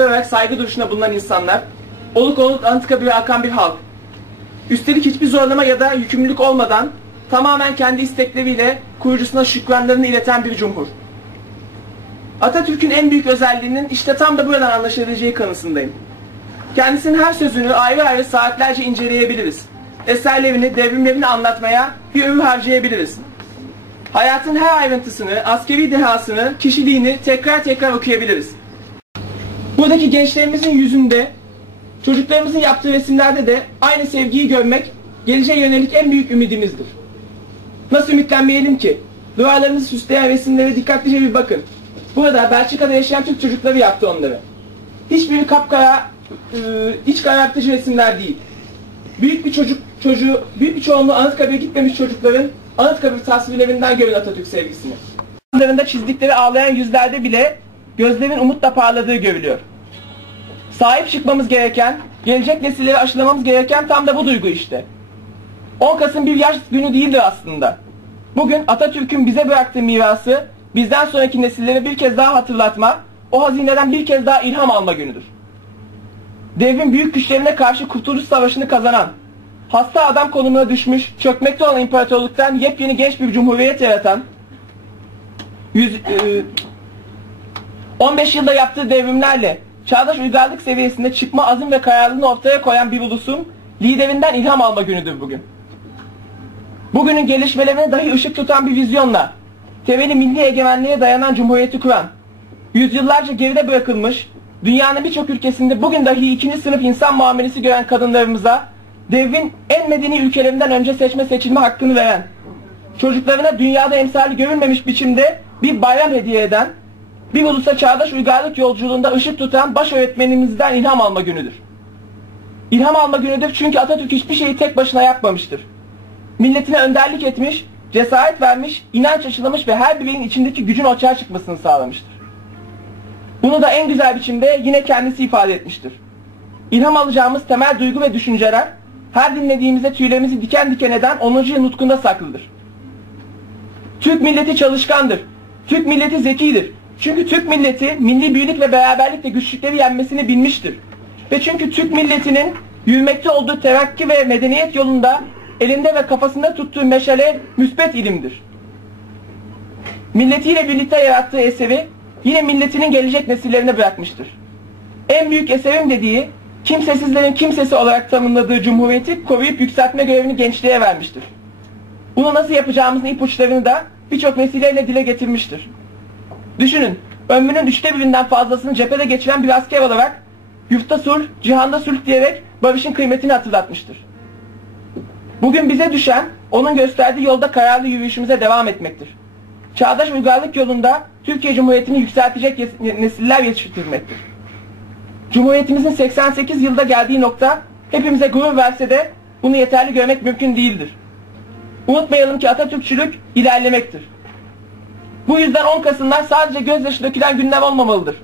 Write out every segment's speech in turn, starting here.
olarak saygı duruşuna bulunan insanlar, oluk oluk anıtkabir'e akan bir halk. Üstelik hiçbir zorlama ya da yükümlülük olmadan tamamen kendi istekleriyle kurucusuna şükranlarını ileten bir cumhur. Atatürk'ün en büyük özelliğinin işte tam da buradan anlaşılabileceği kanısındayım. Kendisinin her sözünü ayrı ayrı saatlerce inceleyebiliriz. Eserlerini, devrimlerini anlatmaya bir ömür harcayabiliriz. Hayatın her ayrıntısını, askeri dehasını, kişiliğini tekrar tekrar okuyabiliriz. Buradaki gençlerimizin yüzünde, çocuklarımızın yaptığı resimlerde de aynı sevgiyi görmek geleceğe yönelik en büyük ümidimizdir. Nasıl ümitlenmeyelim ki? Duvarlarımızı süsleyen resimlere dikkatlice bir bakın. Burada Belçika'da yaşayan Türk çocukları yaptı onları. Hiçbiri kapkara, ıı, iç karartıcı resimler değil. Büyük bir çocuk çocuğu, büyük bir çoğunluğu Anıtkabir'e gitmemiş çocukların Anıtkabir tasvirlerinden görün Atatürk sevgisini. Yanlarında çizdikleri ağlayan yüzlerde bile gözlerin umutla parladığı görülüyor. Sahip çıkmamız gereken, gelecek nesilleri aşılamamız gereken tam da bu duygu işte. 10 Kasım bir yaş günü değildir aslında. Bugün Atatürk'ün bize bıraktığı mirası bizden sonraki nesillere bir kez daha hatırlatma, o hazineden bir kez daha ilham alma günüdür. Devrin büyük güçlerine karşı Kurtuluş Savaşı'nı kazanan, hasta adam konumuna düşmüş, çökmekte olan imparatorluktan yepyeni genç bir cumhuriyet yaratan, 100, e, 15 yılda yaptığı devrimlerle çağdaş uygarlık seviyesinde çıkma azim ve kararlılığını ortaya koyan bir ulusun liderinden ilham alma günüdür bugün. Bugünün gelişmelerine dahi ışık tutan bir vizyonla temeli milli egemenliğe dayanan cumhuriyeti kuran, yüzyıllarca geride bırakılmış, dünyanın birçok ülkesinde bugün dahi ikinci sınıf insan muamelesi gören kadınlarımıza devrin en medeni ülkelerinden önce seçme seçilme hakkını veren, çocuklarına dünyada emsali görülmemiş biçimde bir bayram hediye eden, bir ulusa çağdaş uygarlık yolculuğunda ışık tutan baş öğretmenimizden ilham alma günüdür. İlham alma günüdür çünkü Atatürk hiçbir şeyi tek başına yapmamıştır. Milletine önderlik etmiş, cesaret vermiş, inanç aşılamış ve her birinin içindeki gücün açığa çıkmasını sağlamıştır. Bunu da en güzel biçimde yine kendisi ifade etmiştir. İlham alacağımız temel duygu ve düşünceler her dinlediğimizde tüylerimizi diken diken eden 10. yıl nutkunda saklıdır. Türk milleti çalışkandır. Türk milleti zekidir. Çünkü Türk milleti milli birlik ve beraberlikle güçlükleri yenmesini bilmiştir. Ve çünkü Türk milletinin yürümekte olduğu terakki ve medeniyet yolunda elinde ve kafasında tuttuğu meşale müspet ilimdir. Milletiyle birlikte yarattığı eseri yine milletinin gelecek nesillerine bırakmıştır. En büyük eserim dediği kimsesizlerin kimsesi olarak tanımladığı cumhuriyeti koruyup yükseltme görevini gençliğe vermiştir. Bunu nasıl yapacağımızın ipuçlarını da birçok vesileyle dile getirmiştir. Düşünün, ömrünün üçte birinden fazlasını cephede geçiren bir asker olarak yurtta sulh, cihanda sulh diyerek barışın kıymetini hatırlatmıştır. Bugün bize düşen onun gösterdiği yolda kararlı yürüyüşümüze devam etmektir. Çağdaş uygarlık yolunda Türkiye Cumhuriyeti'ni yükseltecek nesiller yetiştirmektir. Cumhuriyetimizin 88 yılda geldiği nokta hepimize gurur verse de bunu yeterli görmek mümkün değildir. Unutmayalım ki Atatürkçülük ilerlemektir. Bu yüzden 10 Kasımlar sadece gözyaşı dökülen günler olmamalıdır.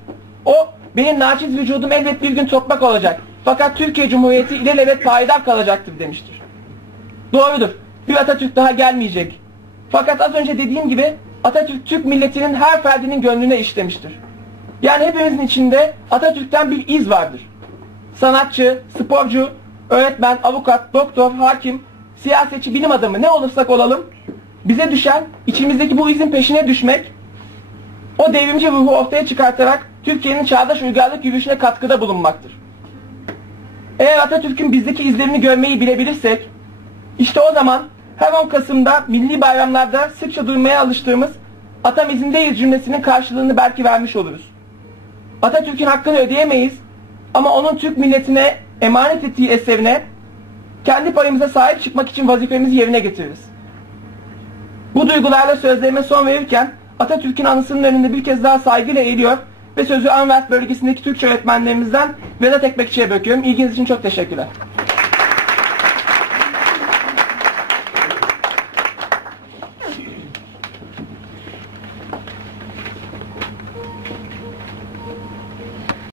O benim naçiz vücudum elbet bir gün toprak olacak. Fakat Türkiye Cumhuriyeti ilelebet payidar kalacaktır demiştir. Doğrudur. Bir Atatürk daha gelmeyecek. Fakat az önce dediğim gibi Atatürk Türk milletinin her ferdinin gönlüne işlemiştir. Yani hepimizin içinde Atatürk'ten bir iz vardır. Sanatçı, sporcu, öğretmen, avukat, doktor, hakim, siyasetçi, bilim adamı ne olursak olalım bize düşen içimizdeki bu izin peşine düşmek, o devrimci ruhu ortaya çıkartarak Türkiye'nin çağdaş uygarlık yürüyüşüne katkıda bulunmaktır. Eğer Atatürk'ün bizdeki izlerini görmeyi bilebilirsek, işte o zaman her 10 Kasım'da milli bayramlarda sıkça duymaya alıştığımız atam izindeyiz cümlesinin karşılığını belki vermiş oluruz. Atatürk'ün hakkını ödeyemeyiz ama onun Türk milletine emanet ettiği eserine kendi payımıza sahip çıkmak için vazifemizi yerine getiririz. Bu duygularla sözlerime son verirken Atatürk'ün anısının önünde bir kez daha saygıyla eğiliyor ve sözü Anvert bölgesindeki Türkçe öğretmenlerimizden Vedat Ekmekçi'ye bırakıyorum. İlginiz için çok teşekkürler.